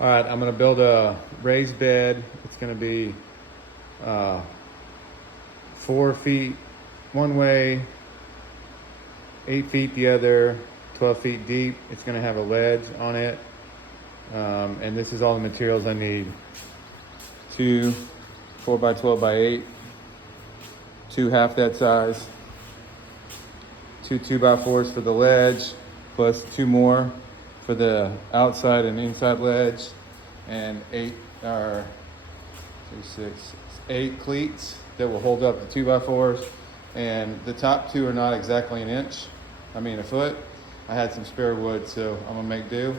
All right, I'm gonna build a raised bed. It's gonna be 4 feet one way, 8 feet the other, 12 feet deep. It's gonna have a ledge on it. And this is all the materials I need. 2 4x12x8, 2 half that size, 2 2x4s for the ledge, plus 2 more for the outside and inside ledge, and 8 cleats that will hold up the 2x4s. And the top 2 are not exactly a foot. I had some spare wood, so I'm gonna make do.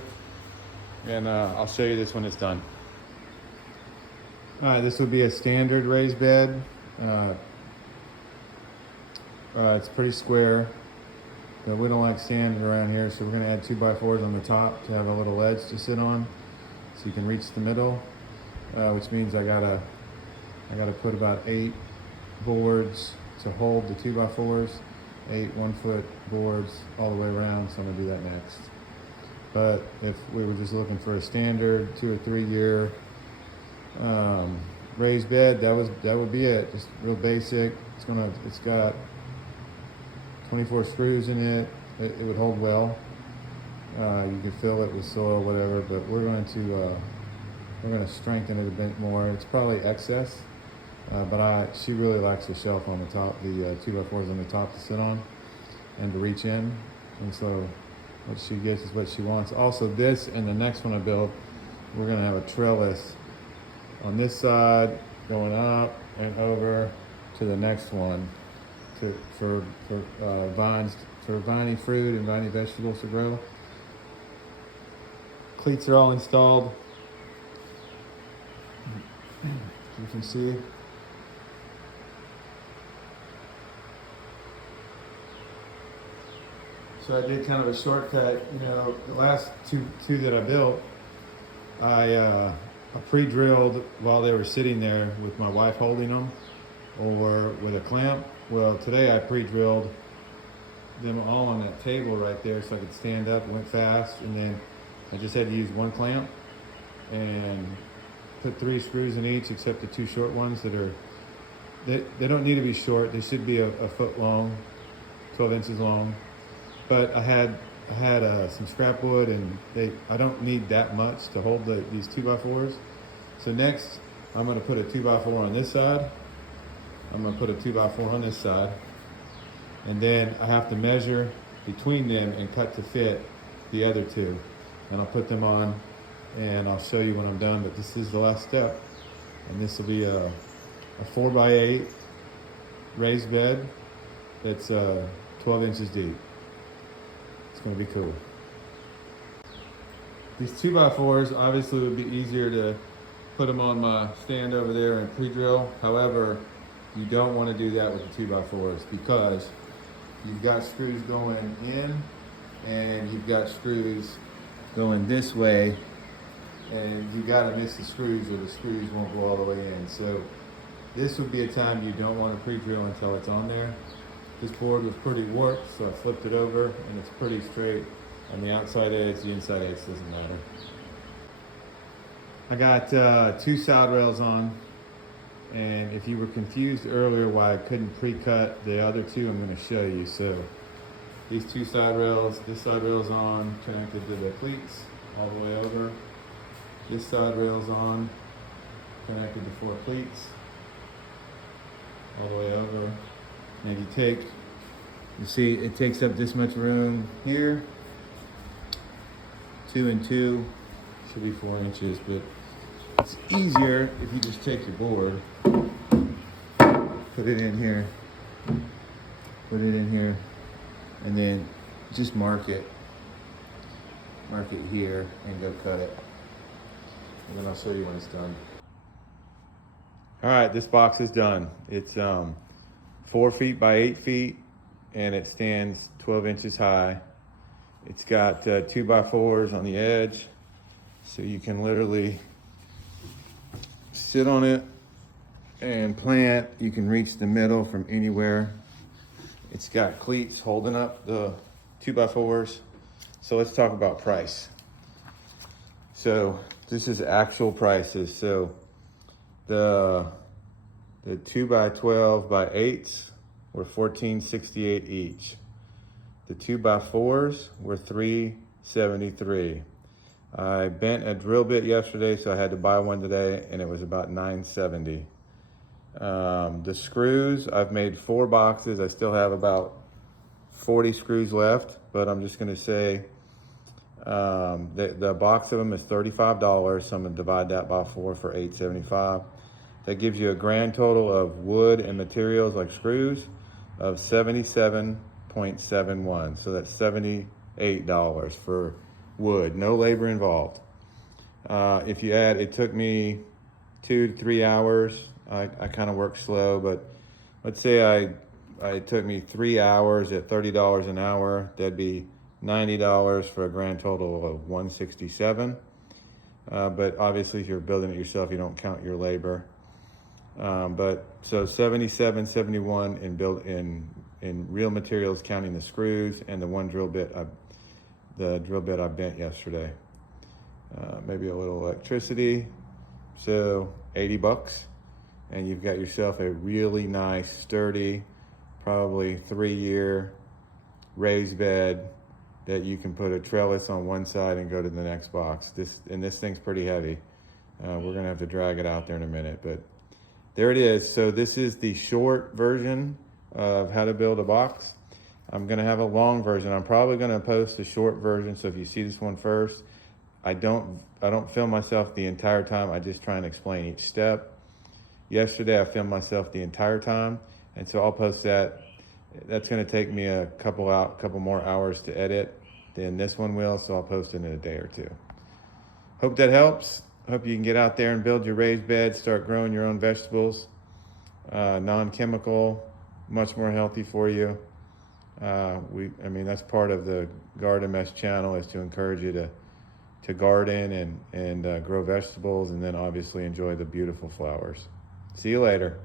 And I'll show you this when it's done. All right, this would be a standard raised bed. It's pretty square, but we don't like sand around here, so we're gonna add 2x4s on the top to have a little ledge to sit on, so you can reach the middle, which means I gotta put about 8 boards to hold the 2x4s, 8 1-foot boards all the way around, so I'm gonna do that next. But if we were just looking for a standard 2 or 3 year raised bed, that would be it. Just real basic. It's got 24 screws in it. It would hold well. You could fill it with soil, whatever. But we're going to strengthen it a bit more. It's probably excess, but she really likes the shelf on the top, the 2x4s on the top to sit on and to reach in. And so what she gets is what she wants. Also, this and the next one I build, we're going to have a trellis on this side going up and over to the next one for vines, for viney fruit and viney vegetables to grow. Cleats are all installed. You can see. So I did kind of a shortcut. The last two that I built, I pre-drilled while they were sitting there with my wife holding them or with a clamp. Well, today I pre-drilled them all on that table right there so I could stand up. It went fast, and then I just had to use 1 clamp and put 3 screws in each, except the 2 short ones they don't need to be short. They should be a foot long, 12 inches long. But I had some scrap wood, and I don't need that much to hold these 2x4s. So next, I'm going to put a 2x4 on this side. I'm going to put a 2x4 on this side, and then I have to measure between them and cut to fit the other 2. And I'll put them on, and I'll show you when I'm done. But this is the last step, and this will be a 4x8 raised bed that's 12 inches deep. It's going to be cool. These 2x4s obviously would be easier to put them on my stand over there and pre-drill. However, you don't want to do that with the 2x4s because you've got screws going in and you've got screws going this way, and you got to miss the screws or the screws won't go all the way in. So this would be a time you don't want to pre-drill until it's on there. This board was pretty warped, so I flipped it over, and it's pretty straight on the outside edge. The inside edge doesn't matter. I got 2 side rails on, and if you were confused earlier why I couldn't pre-cut the other 2, I'm going to show you. So these 2 side rails, this side rail's on, connected to the cleats all the way over. This side rail's on, connected to 4 cleats all the way over. And you see it takes up this much room here. 2 and 2, should be 4 inches, but it's easier if you just take your board, put it in here, and then just mark it here and go cut it. And then I'll show you when it's done. All right, this box is done. It's 4 feet by 8 feet, and it stands 12 inches high. It's got 2x4s on the edge, so you can literally sit on it and plant. You can reach the middle from anywhere. It's got cleats holding up the 2x4s. So let's talk about price. So this is actual prices. So the 2x12 by 8s were $14.68 each. The 2x4s were $3.73. I bent a drill bit yesterday, so I had to buy one today, and it was about $9.70. The screws, I've made 4 boxes. I still have about 40 screws left, but I'm just gonna say the box of them is $35, so I'm gonna divide that by 4 for $8.75. That gives you a grand total of wood and materials like screws of $77.71. So that's $78 for wood, no labor involved. If you add, it took me 2 to 3 hours. I kind of work slow, but let's say it took me 3 hours at $30 an hour. That'd be $90 for a grand total of $167. But obviously, if you're building it yourself, you don't count your labor. But so 77, 71 in real materials, counting the screws and the one drill bit. The drill bit I bent yesterday. Maybe a little electricity, so $80, and you've got yourself a really nice, sturdy, probably 3-year raised bed that you can put a trellis on one side and go to the next box. This thing's pretty heavy. We're gonna have to drag it out there in a minute, but there it is. So this is the short version of how to build a box. I'm gonna have a long version. I'm probably gonna post a short version, so if you see this one first, I don't film myself the entire time. I just try and explain each step. Yesterday I filmed myself the entire time, and so I'll post that. That's gonna take me a couple more hours to edit than this one will, so I'll post it in a day or two. Hope that helps. Hope you can get out there and build your raised bed, start growing your own vegetables, non-chemical, much more healthy for you. I mean, that's part of the Garden Mesh channel, is to encourage you to garden and grow vegetables, and then obviously enjoy the beautiful flowers. See you later.